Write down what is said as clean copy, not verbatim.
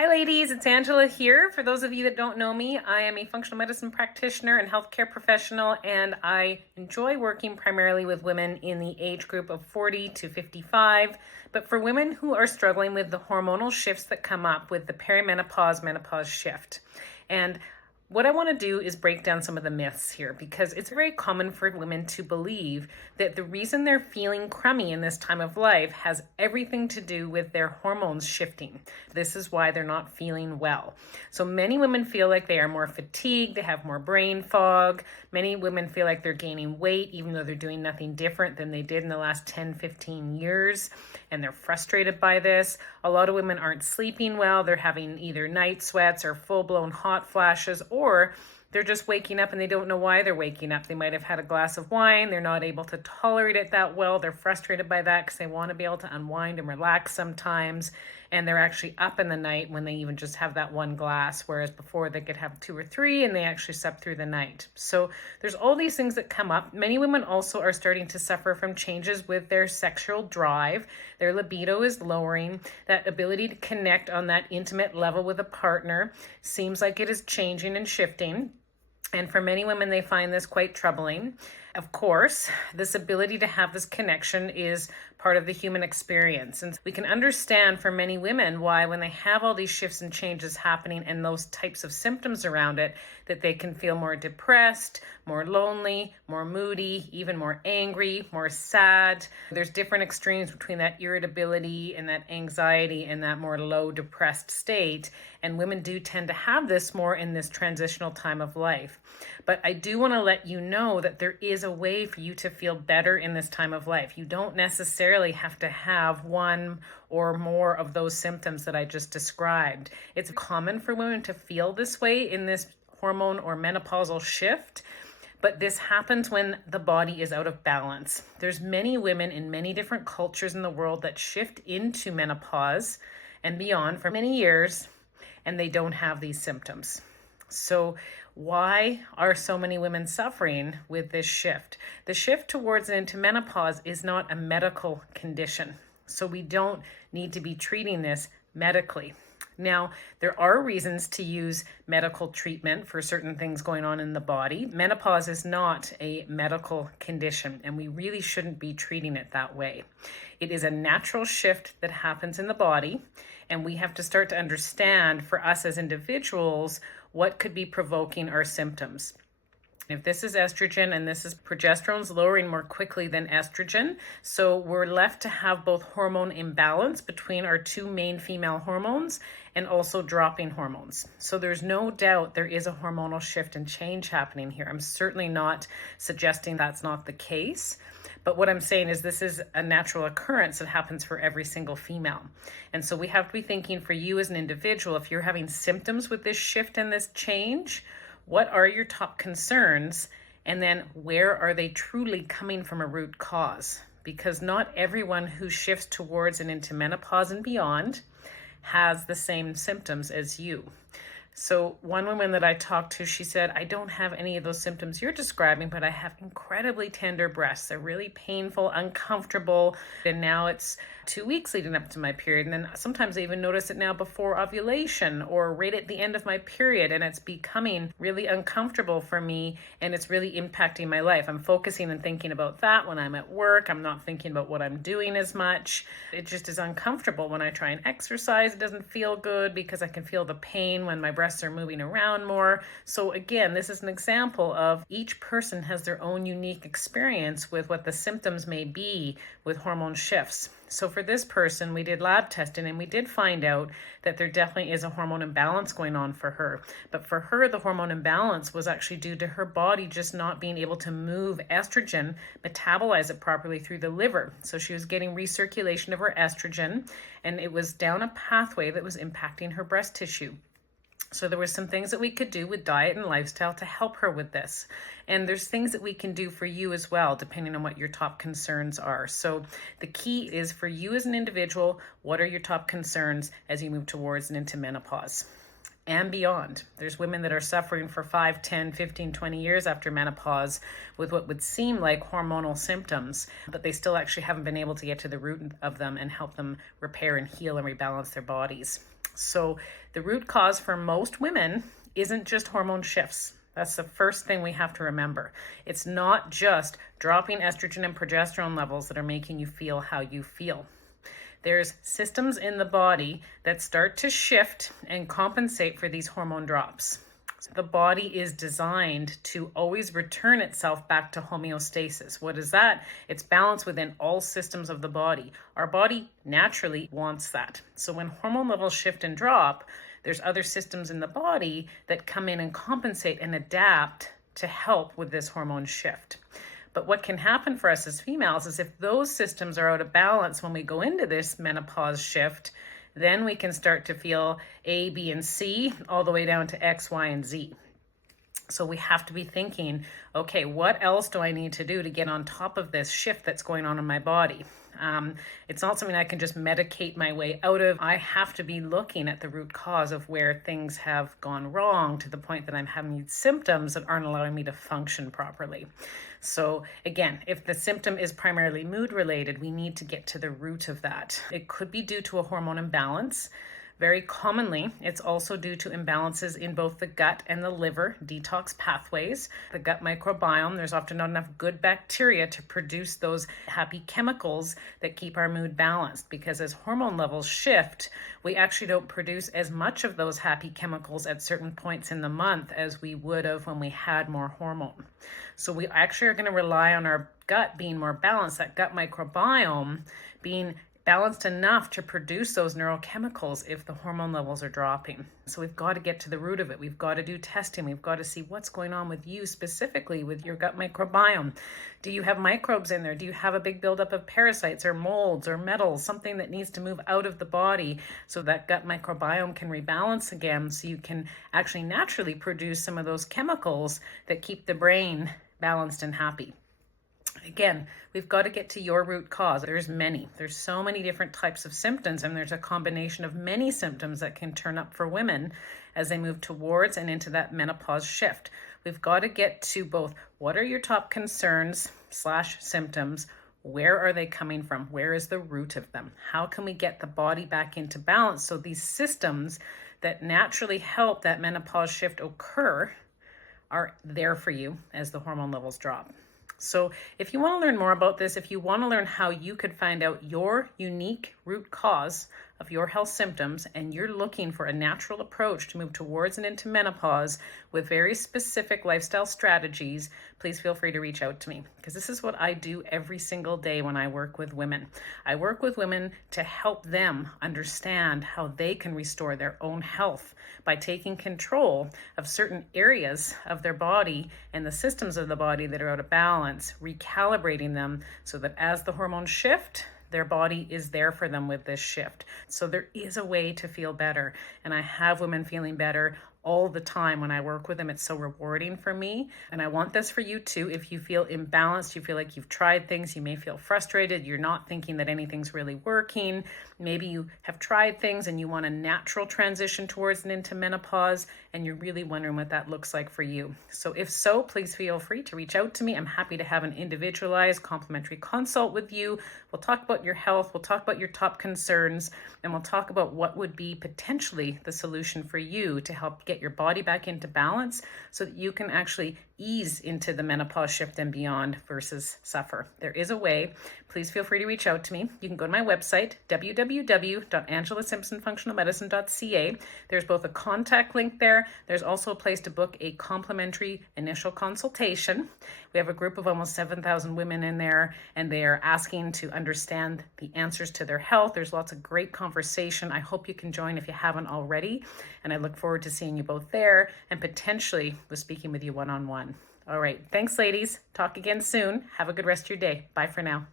Hi ladies, it's Angela here. For those of you that don't know me, I am a functional medicine practitioner and healthcare professional, and I enjoy working primarily with women in the age group of 40 to 55, but for women who are struggling with the hormonal shifts that come up with the perimenopause, menopause shift. And what I want to do is break down some of the myths here, because it's very common for women to believe that the reason they're feeling crummy in this time of life has everything to do with their hormones shifting. This is why they're not feeling well. So many women feel like they are more fatigued, they have more brain fog. Many women feel like they're gaining weight, even though they're doing nothing different than they did in the last 10, 15 years, and they're frustrated by this. A lot of women aren't sleeping well. They're having either night sweats or full-blown hot flashes, or they're just waking up and they don't know why they're waking up. They might have had a glass of wine. They're not able to tolerate it that well. They're frustrated by that because they want to be able to unwind and relax sometimes. And they're actually up in the night when they even just have that one glass, whereas before they could have two or three and they actually slept through the night. So there's all these things that come up. Many women also are starting to suffer from changes with their sexual drive. Their libido is lowering. That ability to connect on that intimate level with a partner seems like it is changing and shifting. And for many women, they find this quite troubling. Of course, this ability to have this connection is part of the human experience. And we can understand for many women why, when they have all these shifts and changes happening and those types of symptoms around it, that they can feel more depressed, more lonely, more moody, even more angry, more sad. There's different extremes between that irritability and that anxiety and that more low depressed state. And women do tend to have this more in this transitional time of life. But I do want to let you know that there is a way for you to feel better in this time of life. You don't necessarily have to have one or more of those symptoms that I just described. It's common for women to feel this way in this hormone or menopausal shift, but this happens when the body is out of balance. There's many women in many different cultures in the world that shift into menopause and beyond for many years, and they don't have these symptoms. So why are so many women suffering with this shift? The shift towards and into menopause is not a medical condition. So we don't need to be treating this medically. Now, there are reasons to use medical treatment for certain things going on in the body. Menopause is not a medical condition, and we really shouldn't be treating it that way. It is a natural shift that happens in the body, and we have to start to understand, for us as individuals, what could be provoking our symptoms. If this is estrogen and this is progesterone's lowering more quickly than estrogen, so we're left to have both hormone imbalance between our two main female hormones and also dropping hormones. So there's no doubt there is a hormonal shift and change happening here. I'm certainly not suggesting that's not the case, but what I'm saying is this is a natural occurrence that happens for every single female. And so we have to be thinking, for you as an individual, if you're having symptoms with this shift and this change, what are your top concerns? And then where are they truly coming from a root cause? Because not everyone who shifts towards and into menopause and beyond has the same symptoms as you. So one woman that I talked to, she said, I don't have any of those symptoms you're describing, but I have incredibly tender breasts. They're really painful, uncomfortable. And now it's 2 weeks leading up to my period. And then sometimes I even notice it now before ovulation or right at the end of my period. And it's becoming really uncomfortable for me. And it's really impacting my life. I'm focusing and thinking about that when I'm at work. I'm not thinking about what I'm doing as much. It just is uncomfortable when I try and exercise. It doesn't feel good because I can feel the pain when my breasts are moving around more. So again, this is an example of each person has their own unique experience with what the symptoms may be with hormone shifts. So for this person, we did lab testing and we did find out that there definitely is a hormone imbalance going on for her. But for her, the hormone imbalance was actually due to her body just not being able to move estrogen, metabolize it properly through the liver. So she was getting recirculation of her estrogen, and it was down a pathway that was impacting her breast tissue. So there were some things that we could do with diet and lifestyle to help her with this. And there's things that we can do for you as well, depending on what your top concerns are. So the key is, for you as an individual, what are your top concerns as you move towards and into menopause and beyond? There's women that are suffering for 5, 10, 15, 20 years after menopause with what would seem like hormonal symptoms, but they still actually haven't been able to get to the root of them and help them repair and heal and rebalance their bodies. So the root cause for most women isn't just hormone shifts. That's the first thing we have to remember. It's not just dropping estrogen and progesterone levels that are making you feel how you feel. There's systems in the body that start to shift and compensate for these hormone drops. So the body is designed to always return itself back to homeostasis. What is that? It's balance within all systems of the body. Our body naturally wants that. So when hormone levels shift and drop, there's other systems in the body that come in and compensate and adapt to help with this hormone shift. But what can happen for us as females is if those systems are out of balance when we go into this menopause shift, then we can start to feel A, B, and C all the way down to X, Y, and Z. So we have to be thinking, okay, what else do I need to do to get on top of this shift that's going on in my body? It's not something I can just medicate my way out of. I have to be looking at the root cause of where things have gone wrong to the point that I'm having these symptoms that aren't allowing me to function properly. So again, if the symptom is primarily mood related, we need to get to the root of that. It could be due to a hormone imbalance. Very commonly, it's also due to imbalances in both the gut and the liver detox pathways. The gut microbiome, there's often not enough good bacteria to produce those happy chemicals that keep our mood balanced, because as hormone levels shift, we actually don't produce as much of those happy chemicals at certain points in the month as we would have when we had more hormone. So we actually are going to rely on our gut being more balanced, that gut microbiome being balanced enough to produce those neurochemicals if the hormone levels are dropping. So we've got to get to the root of it. We've got to do testing. We've got to see what's going on with you specifically with your gut microbiome. Do you have microbes in there? Do you have a big buildup of parasites or molds or metals, something that needs to move out of the body so that gut microbiome can rebalance again, so you can actually naturally produce some of those chemicals that keep the brain balanced and happy? Again, we've got to get to your root cause. There's so many different types of symptoms, and there's a combination of many symptoms that can turn up for women as they move towards and into that menopause shift. We've got to get to both what are your top concerns / symptoms, where are they coming from, where is the root of them, how can we get the body back into balance so these systems that naturally help that menopause shift occur are there for you as the hormone levels drop. So if you want to learn more about this, if you want to learn how you could find out your unique root cause of your health symptoms, and you're looking for a natural approach to move towards and into menopause with very specific lifestyle strategies, please feel free to reach out to me, because this is what I do every single day when I work with women. I work with women to help them understand how they can restore their own health by taking control of certain areas of their body and the systems of the body that are out of balance, recalibrating them so that as the hormones shift, their body is there for them with this shift. So there is a way to feel better. And I have women feeling better all the time when I work with them. It's so rewarding for me. And I want this for you too. If you feel imbalanced, you feel like you've tried things, you may feel frustrated, you're not thinking that anything's really working. Maybe you have tried things and you want a natural transition towards and into menopause, and you're really wondering what that looks like for you. So if so, please feel free to reach out to me. I'm happy to have an individualized complimentary consult with you. We'll talk about your health, we'll talk about your top concerns, and we'll talk about what would be potentially the solution for you to help get your body back into balance so that you can actually ease into the menopause shift and beyond versus suffer. There is a way. Please feel free to reach out to me. You can go to my website, www.angelasimpsonfunctionalmedicine.ca. There's both a contact link there. There's also a place to book a complimentary initial consultation. We have a group of almost 7,000 women in there, and they are asking to understand the answers to their health. There's lots of great conversation. I hope you can join if you haven't already, and I look forward to seeing you both there and potentially with speaking with you one-on-one. All right. Thanks, ladies. Talk again soon. Have a good rest of your day. Bye for now.